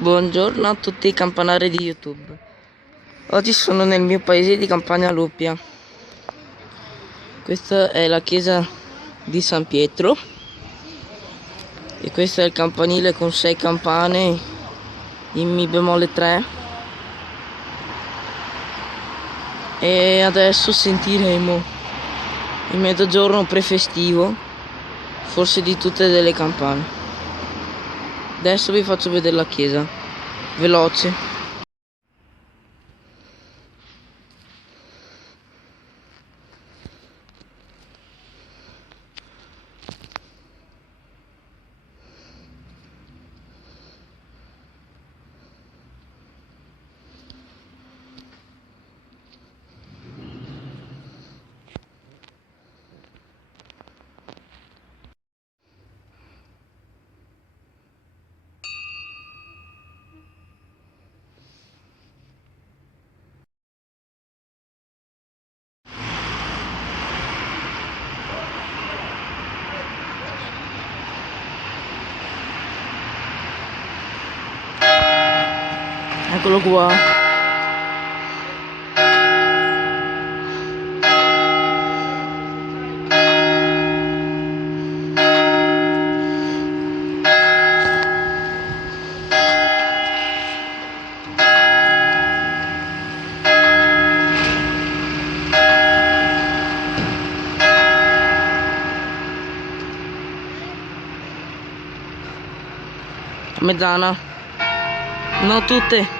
Buongiorno a tutti i campanari di YouTube. Oggi sono nel mio paese di Campagna Lupia. Questa è la chiesa di San Pietro e questo è il campanile con 6 campane in Mi bemolle 3. E adesso sentiremo il mezzogiorno prefestivo, forse di tutte e delle campane. Adesso vi faccio vedere la chiesa, veloce. Eccolo qua. Mezzana. No, tutte.